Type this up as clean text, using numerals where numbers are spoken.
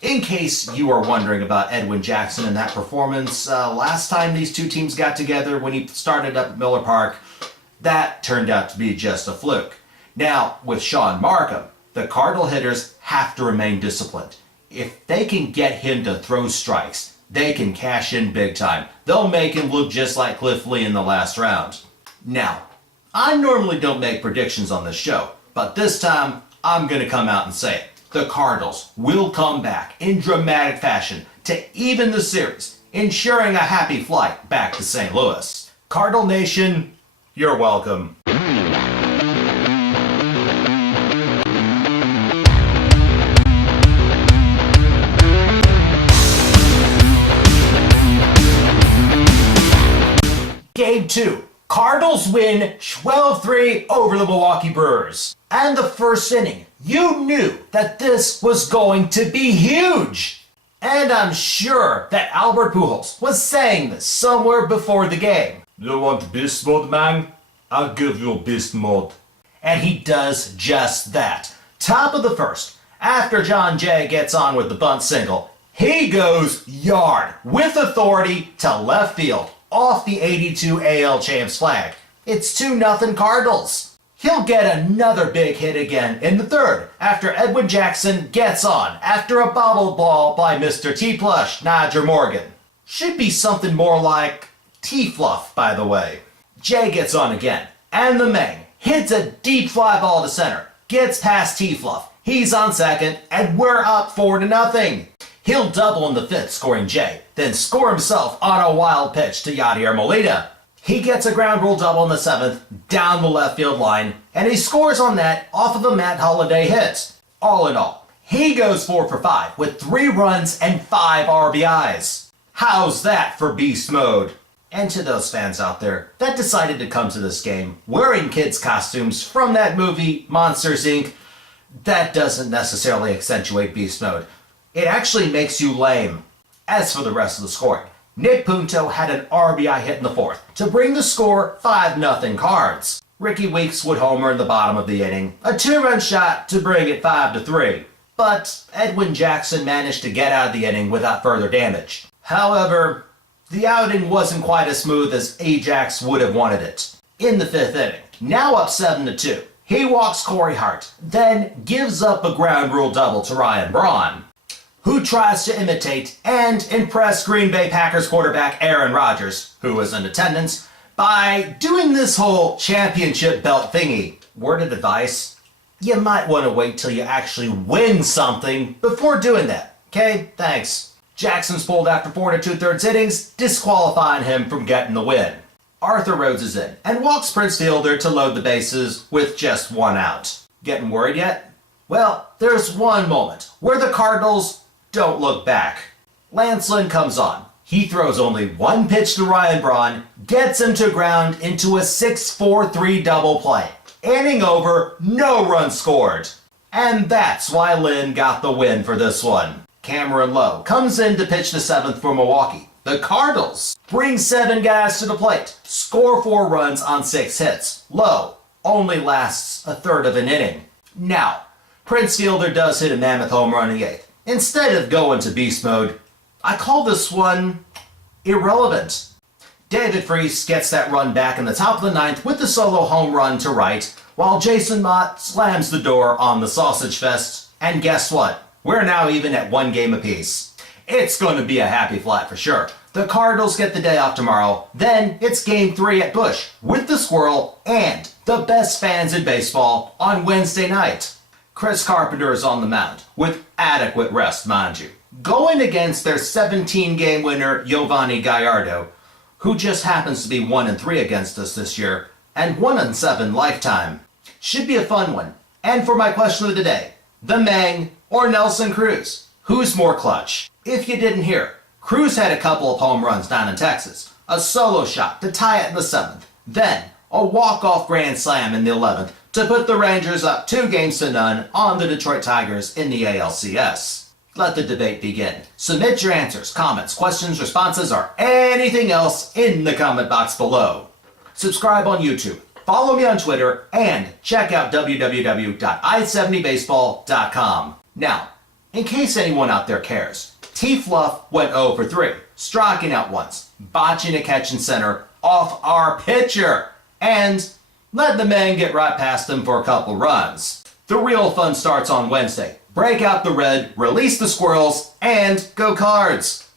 In case you are wondering about Edwin Jackson and that performance, last time these two teams got together when he started up at Miller Park, that turned out to be just a fluke. Now, with Sean Markham, the Cardinal hitters have to remain disciplined. If they can get him to throw strikes, they can cash in big time. They'll make him look just like Cliff Lee in the last round. Now, I normally don't make predictions on this show, but this time, I'm going to come out and say it. The Cardinals will come back in dramatic fashion to even the series, ensuring a happy flight back to St. Louis. Cardinal Nation, you're welcome. Game 2. Cardinals win 12-3 over the Milwaukee Brewers. And the first inning, you knew that this was going to be huge. And I'm sure that Albert Pujols was saying this somewhere before the game. You want beast mode, man? I'll give you beast mode. And he does just that. Top of the first, after John Jay gets on with the bunt single, he goes yard with authority to left field off the 82 AL Champs flag. It's 2-0 Cardinals. He'll get another big hit again in the third after Edwin Jackson gets on after a bobble ball by Mr. T-Plush, Nyjer Morgan. Should be something more like T-Fluff, by the way. Jay gets on again, and the Meng hits a deep fly ball to center, gets past T-Fluff. He's on second, and we're up 4-0. He'll double in the fifth, scoring Jay, then score himself on a wild pitch to Yadier Molina. He gets a ground rule double in the seventh, down the left field line, and he scores on that off of a Matt Holliday hit. All in all, he goes 4 for 5 with 3 runs and 5 RBIs. How's that for beast mode? And to those fans out there that decided to come to this game wearing kids' costumes from that movie, Monsters, Inc., that doesn't necessarily accentuate beast mode. It actually makes you lame. As for the rest of the scoring, Nick Punto had an RBI hit in the fourth to bring the score 5-0 Cards. Ricky Weeks would homer in the bottom of the inning, a 2-run shot to bring it 5-3. But Edwin Jackson managed to get out of the inning without further damage. However, the outing wasn't quite as smooth as Ajax would have wanted it. In the fifth inning, now up 7-2, he walks Corey Hart, then gives up a ground rule double to Ryan Braun, who tries to imitate and impress Green Bay Packers quarterback Aaron Rodgers, who was in attendance, by doing this whole championship belt thingy. Word of advice, you might want to wait till you actually win something before doing that. Okay, thanks. Jackson's pulled after 4 2/3 innings, disqualifying him from getting the win. Arthur Rhodes is in and walks Prince Fielder to load the bases with just 1 out. Getting worried yet? Well, there's one moment where the Cardinals don't look back. Lance Lynn comes on. He throws only 1 pitch to Ryan Braun, gets him to ground into a 6-4-3 double play. Inning over, no runs scored. And that's why Lynn got the win for this one. Cameron Lowe comes in to pitch the 7th for Milwaukee. The Cardinals bring 7 guys to the plate, score 4 runs on 6 hits. Lowe only lasts a third of an inning. Now, Prince Fielder does hit a mammoth home run in the 8th. Instead of going to beast mode, I call this one irrelevant. David Freese gets that run back in the top of the 9th with the solo home run to right, while Jason Mott slams the door on the Sausage Fest. And guess what? We're now even at 1 game apiece. It's going to be a happy flight for sure. The Cardinals get the day off tomorrow, then it's Game 3 at Busch with the Squirrel and the best fans in baseball on Wednesday night. Chris Carpenter is on the mound, with adequate rest, mind you, going against their 17-game winner, Giovanni Gallardo, who just happens to be 1-3 against us this year, and 1-7 lifetime. Should be a fun one. And for my question of the day, the Meng or Nelson Cruz, who's more clutch? If you didn't hear, Cruz had a couple of home runs down in Texas, a solo shot to tie it in the 7th, then a walk-off grand slam in the 11th, to put the Rangers up 2-0 on the Detroit Tigers in the ALCS. Let the debate begin. Submit your answers, comments, questions, responses, or anything else in the comment box below. Subscribe on YouTube, follow me on Twitter, and check out www.i70baseball.com. Now, In case anyone out there cares, T-Fluff went 0 for 3, striking out once, botching a catch in center off our pitcher, and let the man get right past him for a couple runs. The real fun starts on Wednesday. Break out the red, release the squirrels, and go Cards!